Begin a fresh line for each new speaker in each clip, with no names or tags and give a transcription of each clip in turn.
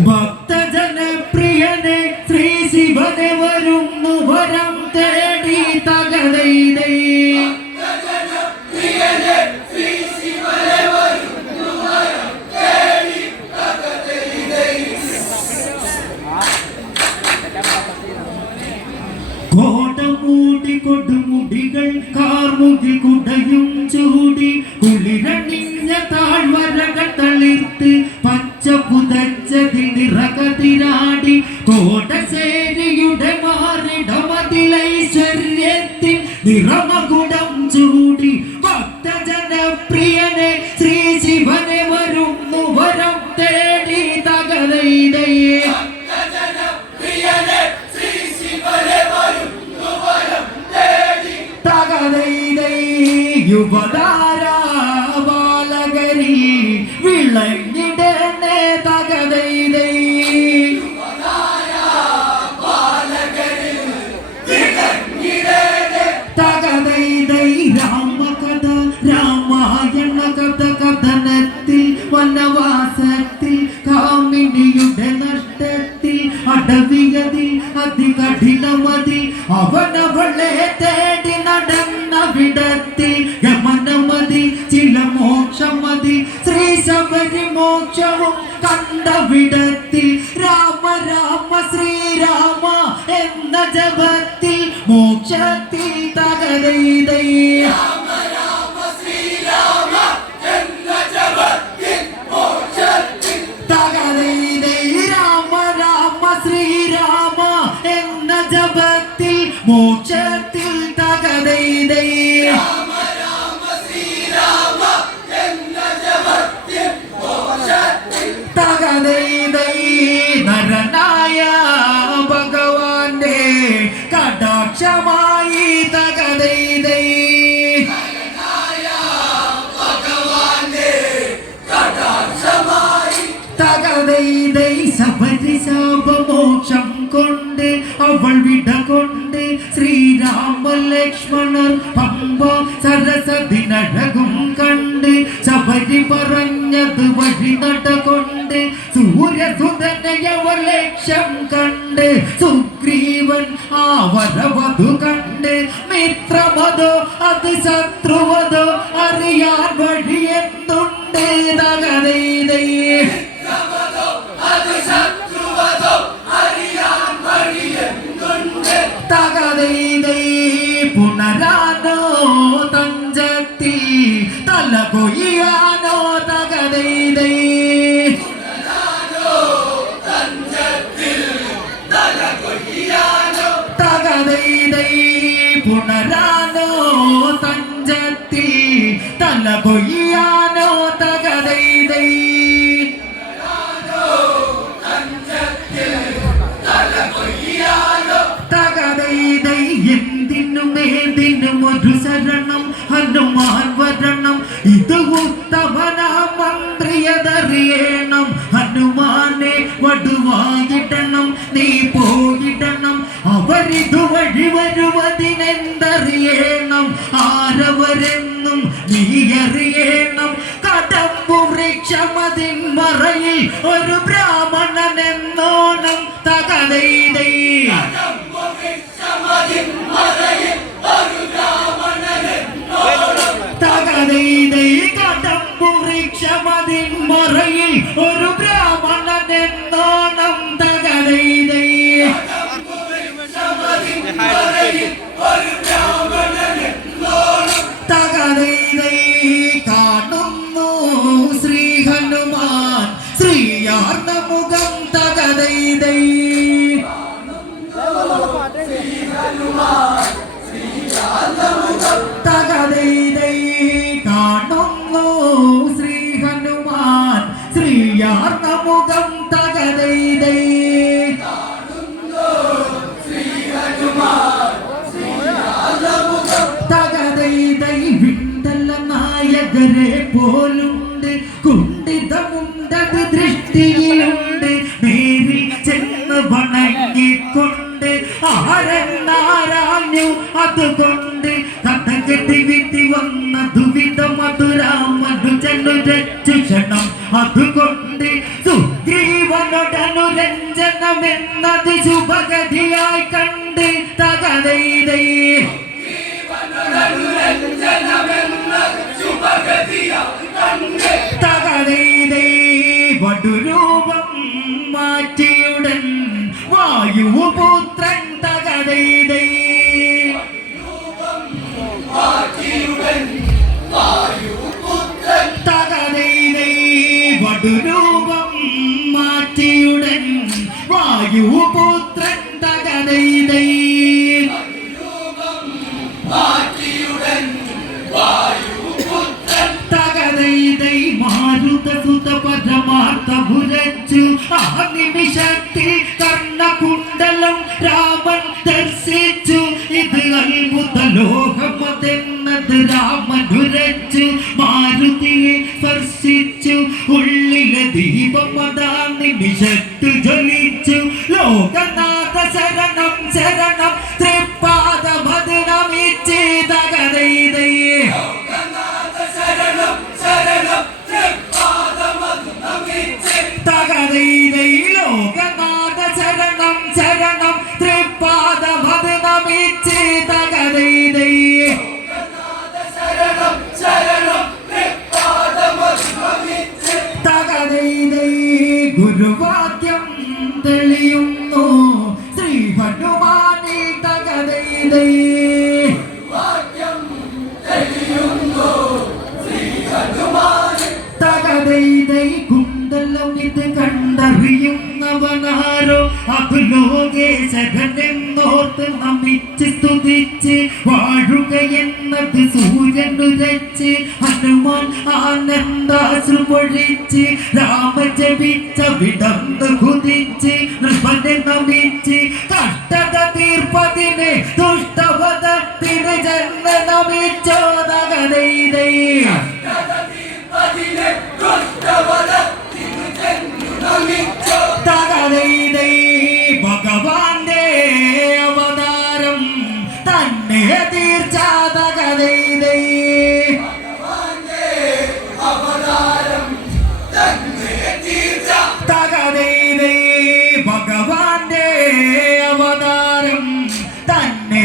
ഭക്തജനപ്രിയനെ ശ്രീ ശിവനെ വരുന്നു വരം തേടി തകതൈതൈ കോടമൂടി കൊടുമുടികൾ കാർമുകിൽ കുടയും ചൂടി കുളിരണിഞ്ഞ താഴ്വരകൾ തളിർത്ത് പച്ച പുതച്ചതി നിറകതിരാടി കോടശ്ശേരിയുടെ മാറിടമതിലൈശ്വര്യത്തിൻ നിറമകുടം ചൂടി ഭക്തജനപ്രിയനെ ശ്രീ ശിവനെ വരുന്നു വരം തേടി തകതൈതയേ തകതൈതൈ അവനവളെ തേടി നടന്ന വിടത്തിൽ ഗമനമതി ചില മോക്ഷമതി ശ്രീ ശബരി മോക്ഷവും കണ്ട വിടത്തിൽ രാമ രാമ ശ്രീരാമ എന്ന ജപത്തിൽ മോക്ഷത്തിൽ തകരൈതൈ മോക്ഷത്തിൽ തകരൈതൈ തകതൈതൈ നരനായ ഭഗവാന്റെ കടാക്ഷമായി തകതൈതൈ തകതൈതൈ സബരി ശാപമോക്ഷം കൊണ്ട് അവൾ വിട കൊണ്ട് ശ്രീരാമ ലക്ഷ്മണർ പമ്പ സരസതിനഴകും കണ്ട് ശബരി പറഞ്ഞത് വഴി നടകൊണ്ട് സൂര്യസുതനയവർ ലക്ഷ്യം കണ്ട് സുഗ്രീവൻ ആ വരവതു കണ്ട് മിത്രമതോ അത് ശത്രുവതോ അറിയാൻ വഴി എന്തുണ്ട് തകതൈതൈ തകതൈതൈ പുനരാനോ തഞ്ചത്തിൽ തല കൊയ്യാനോ തകതൈതൈ പുണരാനോ തഞ്ചത്തിൽ തല കൊയ്യാനോ ഒരു ബ്രാഹ്മണൻ എന്നോണം അതുകൊണ്ട് കഥകെട്ടി വിധി വന്ന ദുവിധ മധുരാമനു ചെന്നു രക്ഷണം അതുകൊണ്ട് സുഗ്രീവനുടൻ മനോരഞ്ജനമെന്നത് ശുഭഗതിയായി കണ്ട് തകതൈതൈ തകതൈതൈ വടുരൂപം മാറ്റിയുടൻ വായുപുത്രൻ തകതൈതൈ വടുരൂപം മാറ്റിയുടൻ വായുപുത്രൻ തകതൈതൈ പരമാർത്ഥമുരച്ചു ആ നിമിഷത്തിൽ കർണകുണ്ടലം രാമൻ ദർശിച്ചു ഇത് അത്ഭുത ലോകമതെന്നത് രാമനുരച്ചു các na ta sẽ đang nằm sẽ đang nằm കണ്ടറിയുന്നവനാരോ അഭിലോകേശകനെന്നോർത്ത് നമിച്ച് സ്തുതിച്ച് വാഴുക എന്നത് സൂര്യനുരച്ച് ഹനുമാൻ ആനന്ദാശ്രു പൊഴിച്ച് രാമ ജപിച്ച വിടന്ന് കുതിച്ച് നൃപനെ നമിച്ച് കഷ്ടത തീർപ്പതിന് ദുഷ്ടവധത്തിന് ജന്മ നമിച്ചോ തന്നെ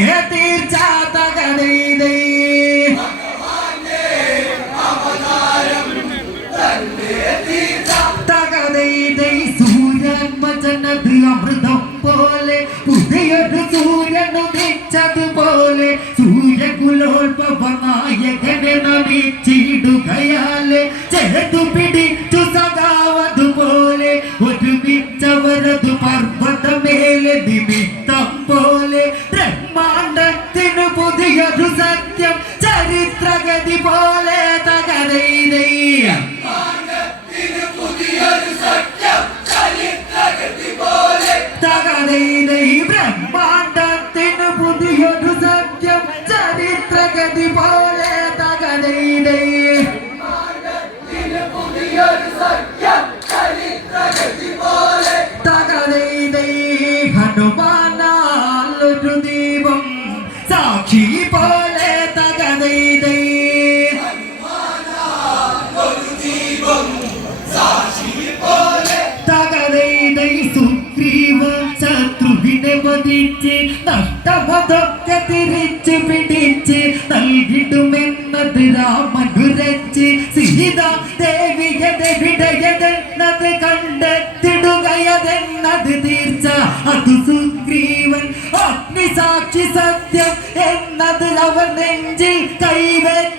സീത ദേവിയതെവിടയതെന്നത് കണ്ടെത്തിടുകയതെന്നത് തീർച്ച. അത് സുഗ്രീവൻ അഗ്നിസാക്ഷി സത്യം എന്നത് അവർ നെഞ്ചിൽ കൈവച്ച്.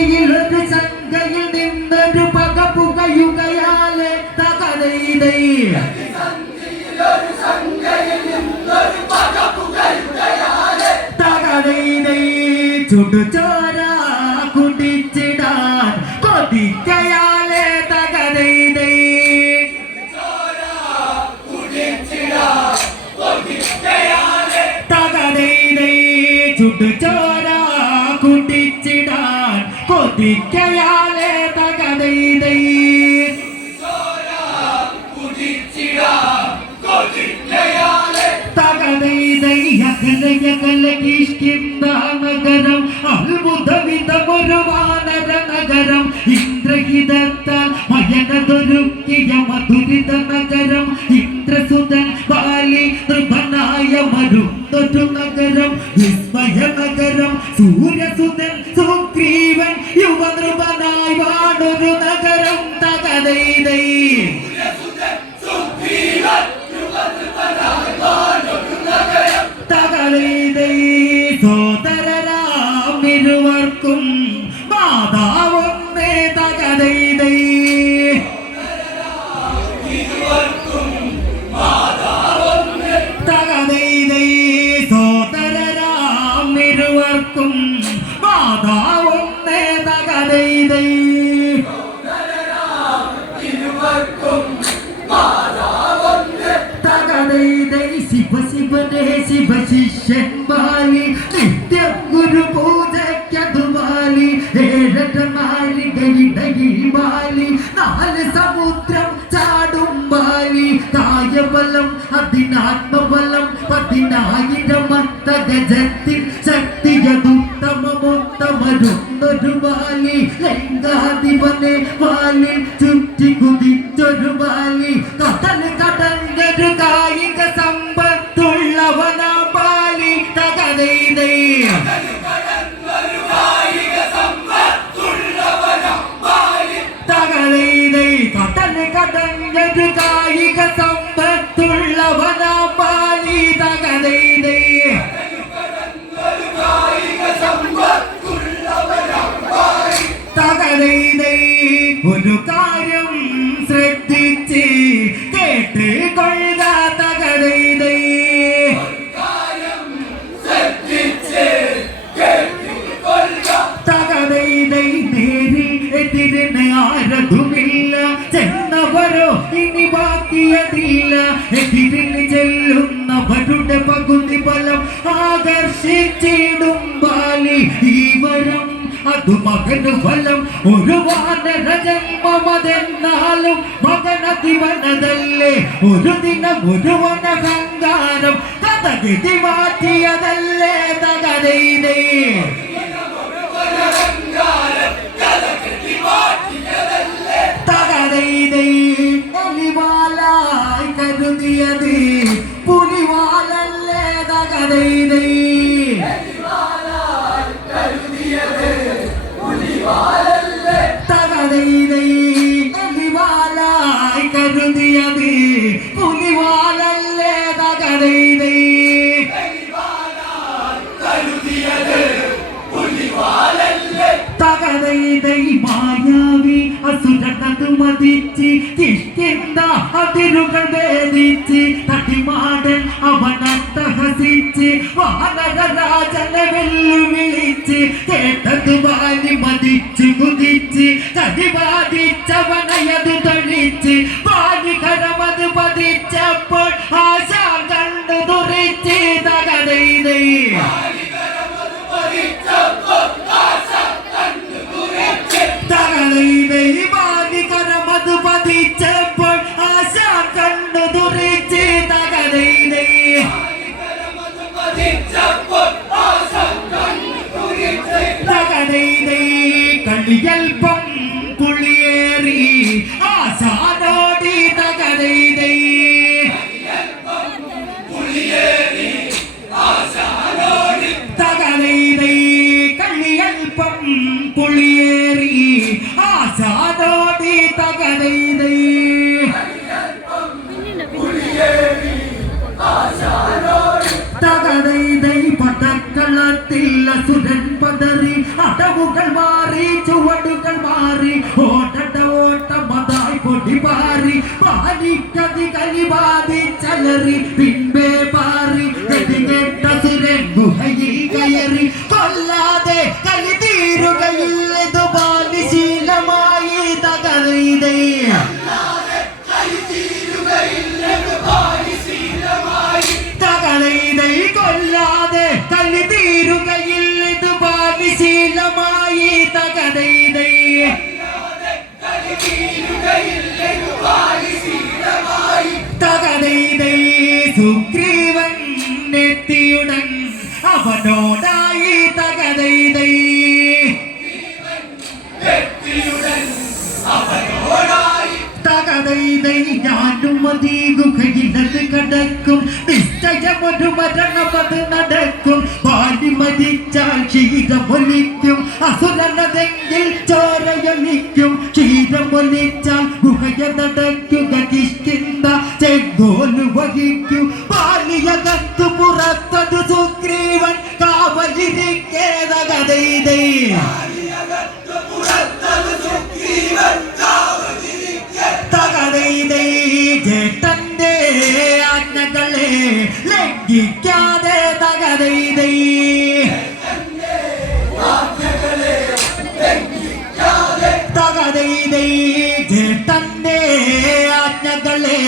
ഒരു ശങ്കയിൽ നിന്നൊരു പക പുകയുകയാലെ തകതൈതൈ തകതൈതൈ ചുടുചോര കൊതിക്കയാലെ തകതൈതൈ കിഷ്കിന്ദ നഗരം അത്ഭുതവിധമൊരുവാനര നഗരം ഇന്ദ്രഹിതത്താൽ മയനതൊരുക്കിയ മധുരിത നഗരം ഗുരു പൂജയ്ക്കതു ബാലി ഏഴര നാലികയിടയിൽ ബാലി നാല് സമുദ്രം ചാടും ബാലി തായബലം അതിനാത്മബലം പതിനായിരം അന്തഗജത്തിൽ ശക്തിയതുത്തമമുത്തമരുന്നൊരു ബാലി ലൈംഗാധിപനെ ബാലി ചുറ്റി കുതിച്ചൊരു ബാലി കടൽ കടഞ്ഞൊരു കായിക മകന് ഫലം ഒരു വാനര ജന്മമതെന്നാലും മകനതിവനതല്ലേ? ഒരു ദിനം ഒരു വനഹങ്കാരം കഥഗതി മാറ്റിയതല്ലേ എലിവാലായി കരുതിയത് പുലിവാലല്ലേ തകതൈതൈ അസുരനതു മതിച്ച് കിഷ്കിന്ത അതിരുകൾ വേദിച്ച് തടിമാടൻ അവനട്ടഹസിച്ച് വാനരരാജനെ വെല്ലുവിളിച്ച് കേട്ടതു ബാലി മതിച്ചു കുതിച്ച് കടിവാദിച്ചവനയതു തൊഴിച്ച് ബാലികരമത് പതിച്ചപ്പോൾ ആശ അടവുകൾ മാറി ചുവടുകൾ മാറി ഓട്ടട ഓട്ടമതായി പൊടി പാറി പാലിക്കതി കലി ചലറി പിൻപേ പാറി. അവനോടായി ഗുഹയ നടക്കുക കിഷ്കിന്ത ചെങ്കോൽ വഹിക്കും. പാലിയകത്തു പുറത്തത് സുഗ്രീവൻ കാവലിരിക്കേതകതൈതൈ തകതൈതൈ ചേട്ടന്റെ ആജ്ഞകളെ ലംഘിക്കാതെ തകതൈതൈ തകതൈതൈ ചേട്ടന്റെ ആജ്ഞകളെ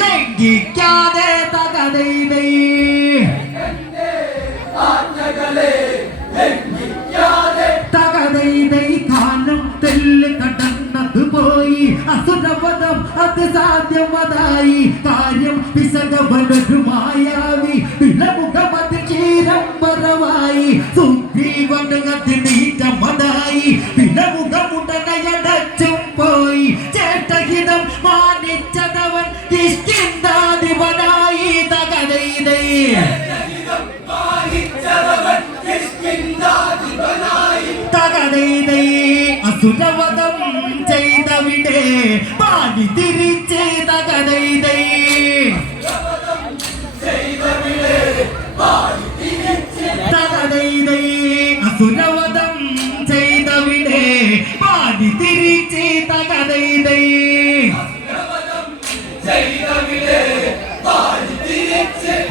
ലംഘിക്കാതെ തകതൈതൈ പോയി. അസുരവധം അത് സാധ്യമതായി. കാര്യം പിശകവനൊരു തിരിച്ച് തകതൈതൈ തകതൈതൈ അസുരവധം ചെയ്തവിടെ പാടി തിരിച്ച് തകതൈതൈ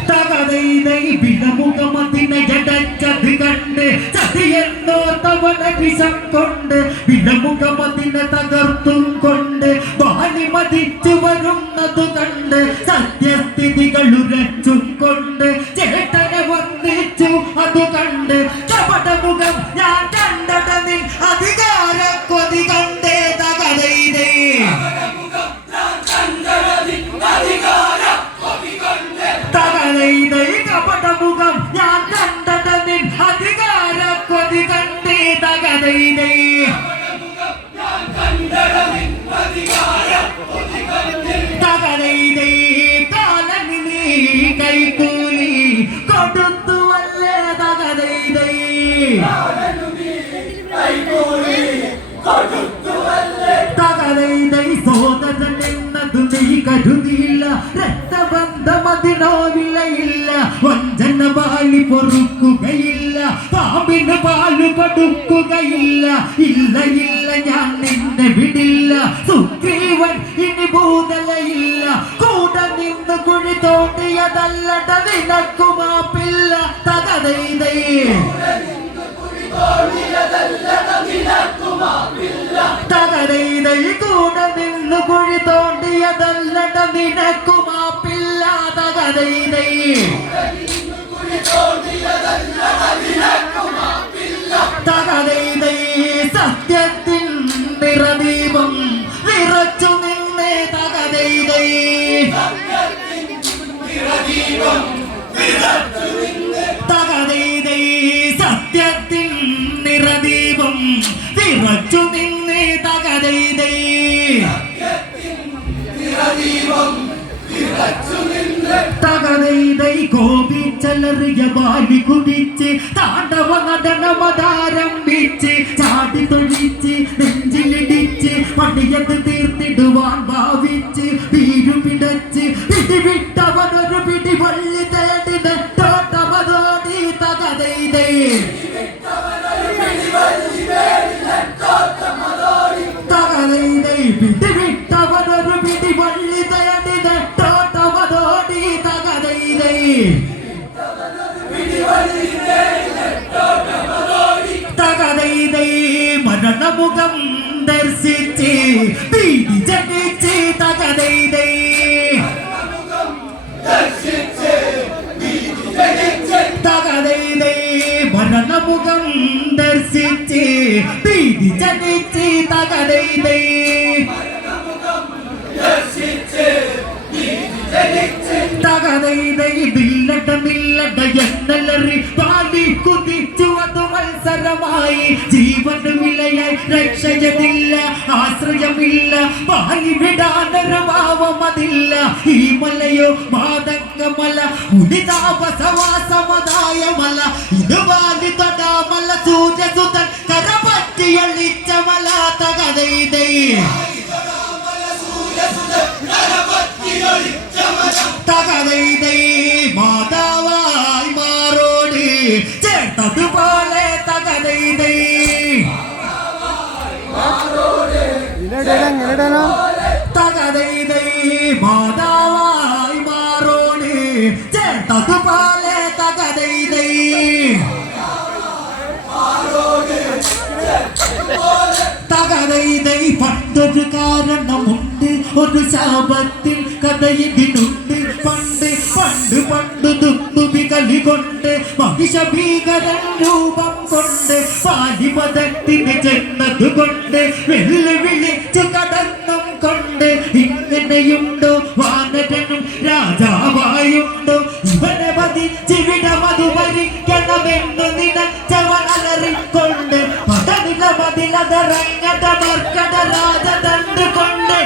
തകതൈതൈ വിലമുഖമതിനെ ജടച്ചത് കണ്ട് ചതിയെന്നോർത്തവന വിഷം കൊണ്ട് വിലമുഖമതിനെ തകർത്തും കൊണ്ട് മതിച്ചു വരുന്നതു കണ്ട് സത്യസ്ഥിതികൾ പൊറുക്കുകയില്ല. പാമ്പിന് പാൽ കൊടുക്കുകയില്ല. ഇല്ല ഇല്ല ഞാൻ നിന്നെ വിടില്ല. സുഗ്രീവൻ ഇനി ഭൂതലയില്ല കൂടെ നിന്ന് കുഴി തോണ്ടിയതല്ലട നിനക്കു മാപ്പില്ല. തകതൈതൈ തകരൈതൈ കൂടെ നിന്ന് കുഴി തോണ്ടിയതല്ലട നിനക്കു മാപ്പില്ല. തകരൈതൈ സത്യത്തിൻ നിറദീപം നിറച്ചു നിന്നേ തകരൈതൈ തകരൈതൈ സത്യത്തിൻ നിറദീപം നിറച്ചു നിന്നേ തകരൈതൈ തകരൈതൈ കോപിച്ചലറിയ ബാലി കുടിച്ച് താണ്ഡവ നടനമതാരംഭിച്ച് ചാടി തൊഴിച്ച് നെഞ്ചിലിടിച്ച് പണിയത് തീർത്തിടുവാൻ ഭാവിച്ച് വീരു പിടച്ച് പിടിവിട്ടവനൊരു പിടി മരണമുഖം ദർശിച്ച് ഭീതി ജനിച്ച് തകതൈതൈ തകതൈതൈ മരണമുഖം ദർശിച്ച് ഭീതി ജനിച്ച് തകതൈതൈ തകതൈതൈ ബില്ലട ബില്ലട എന്നലറി പാടി കുതിച്ചു ജീവൻ വിലയായി രക്ഷയതില്ല ആശ്രയമില്ല പായി വിടാനൊരു ഭാവമതില്ല ഈ മലയോ മാതംഗമല ഉദിതാപസവാസമതായ മല ഇത് വാലി തൊടാമല സൂര്യസുതൻ കരപറ്റിയളിച്ച മല തകതൈതൈ മാതാവായി പണ്ടൊരു കാരണമുണ്ട്. ഒരു ശാപത്തിൽ കഥയിതിനുണ്ട്. പണ്ട് പണ്ട് പണ്ട് ദുമ്പുബി കളി കൊണ്ട് മഹിഷഭീകരൻ രൂപം കൊണ്ട് പാലിമതത്തിന് ചെന്നത് കൊണ്ട് വെല്ലുവിളിച്ചു കടന്നും കൊണ്ട് ഇങ്ങനെയുണ്ടോ വാനരനും രാജാവായുണ്ടോ? ഇവനെ വധിച്ചിവിട മധു ഭരിക്കണമെന്നു നിനച്ചവൻ അലറിക്കൊണ്ട് പടനില മതിലതറങ്ങട മർക്കട രാജദണ്ഡ് കൊണ്ട്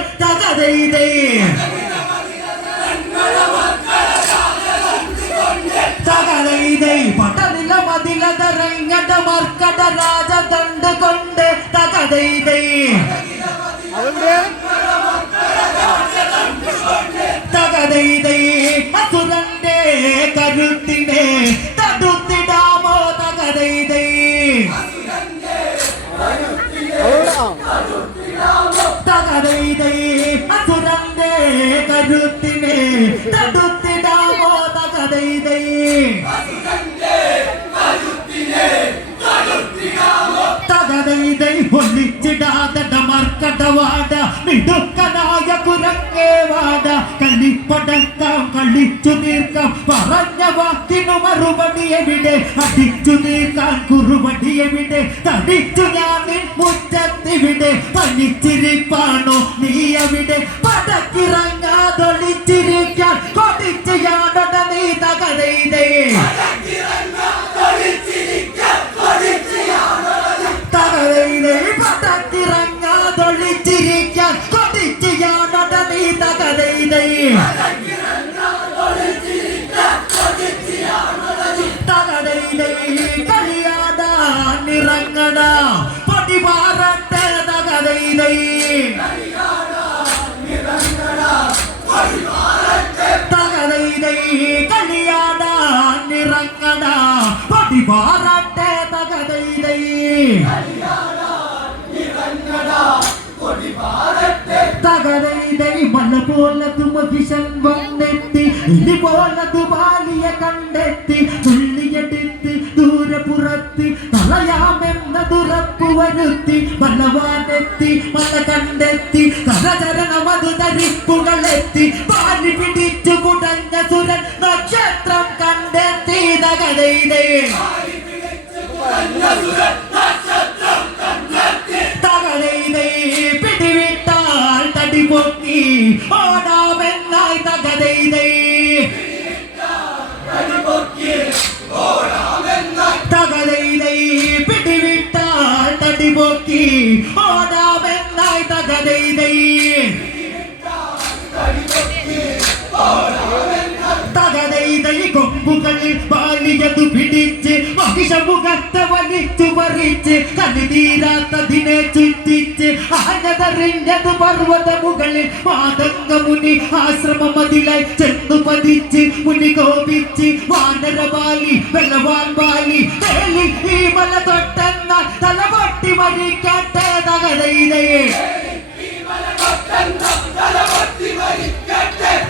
തകതൈതൈ പടനില മതിലതറങ്ങട മർക്കട രാജദണ്ഡ് കൊണ്ട് തകതൈതൈ
അതെവിടെ?
മർക്കടവാട മിടുക്കനായ കുരങ്ങേ വാട. കളിപ്പടക്കാം കളിച്ചു തീർക്കാം പറഞ്ഞ വാക്കിനു മറുപടി എവിടെ? അടിച്ചു തീർക്കാൻ കുറുപടി എവിടെ? തടിച്ചു ഞാൻ മുറ്റത്തിവിടെ. പനിച്ചിരിപ്പാണോ നീ അവിടെ? പടക്കിറങ്ങാതൊളിച്ചിരിക്കാൻ കൊടിച്ചയാടട നീ തകതൈതേ തകതൈതേ പടക്കിറങ്ങാതൊളിച്ചിരിക്കാൻ കൊടിച്ചയാടട നീ തകതൈതേ തകതൈതൈ കളിയാടാ ഇറങ്ങട തകതൈതൈ മല പോലതു മഹിഷൻ വന്നെത്തി ഇനി പോലതു ബാലിയ കണ്ടെത്തി. തുള്ളിയെടുത്ത് ദൂരപുറത്ത് തളയാമെന്നതുറപ്പു വരുത്തി. ബലവാനെത്തി മല കണ്ടെത്തി. കരചരണ മധു ധരിപ്പുകളെത്തി. പാലി പിടിച്ചു കുടഞ്ഞ സുരൻ നക്ഷത്രം കണ്ടെത്തി. തടി പൊക്കി ഓടാമെന്നായി തകതൈതൈ തകതൈതൈ പിടിവിട്ടാൽ തടി പൊക്കി. ഓടാമെന്നായി തകതൈതൈ തകതൈതൈ കൊമ്പുകളിൽ പാലിയതു പിടിച്ച് മഹിഷമുഖത്തെ വലിച്ചു പറിച്ച് കലിതീരാത്തതിനെ ചുറ്റിച്ച് അനതറിഞ്ഞത് പർവത മുകളിൽ മാതംഗമുനി ആശ്രമ മതിലായി ചെന്നു പതിച്ച് മുനി കോപിച്ച് വാനരവാലി വെള്ളവാൻ വാലി ഈ മല തൊട്ടെന്ന തലപൊട്ടി മരിക്കട്ടെ തകതയിലയെ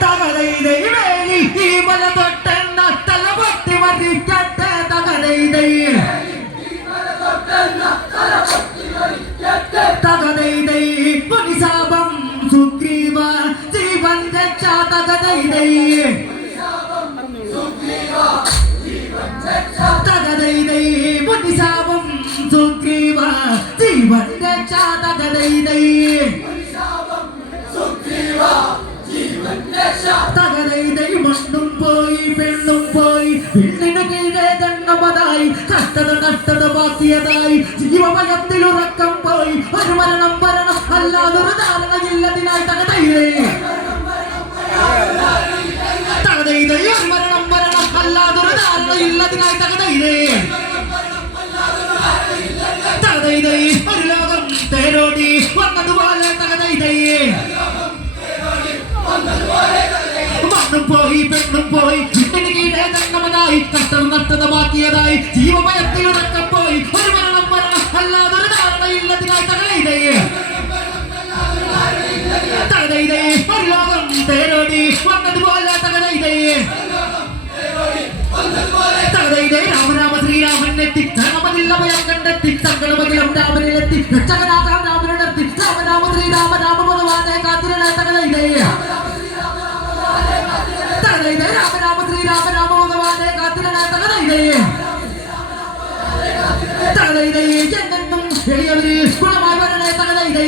തകതയിലയിൽ ഈ മല തൊട്ടെന്ന തലപൊട്ടി മരിക്കട്ടെ തകതയിലയിൽ തലപൊട്ടി തകതൈതൈ പുനിശാപം സുഗ്രീവ ജീവൻ രക്ഷാ തകതൈതൈ തകതൈതൈ പുനിശാപം സുഗ്രീവ ജീവൻ രക്ഷാ തകതൈതൈ തകതൈതൈ പോയി പെണ്ണും പോയി പെണ്ണിന് കീഴേ തണ്ണമതായി കഷ്ടത ജീവമയത്തിൽ ഉറക്കം പോയി. ഒരു മരണം വരണം. തകതയിലേ തകതൈതൈ ഒരു ധാരണയില്ലതിനായി തകതൈതൈ തകതൈതൈ ഒരു പോയി പെണ്ണും പോയി. കീഴേ തന്നമതായി കഷ്ടം നഷ്ടതമാക്കിയതായി ജീവഭയത്തിൽ ഒരു ലോകം തേരോടി വന്നതുപോലെ തകതൈതേ രാമരാമ ശ്രീരാമൻ എത്തി. ധനമതില്ല ഭയം കണ്ടെത്തി. തങ്ങളമതിലും രാമനിലെത്തി രാമനെത്തി രാമരാമ ശ്രീരാമ രാമപുരവാനെ കാത്തിരണ തകതൈതേ രാമരാമ ശ്രീരാമ രാമപുരവാനെ കാത്തിരണ തകതൈതേ തകതൈതേ എന്നെന്നും എളിയവര് ഗുണമായി വരണേ തകതൈതേ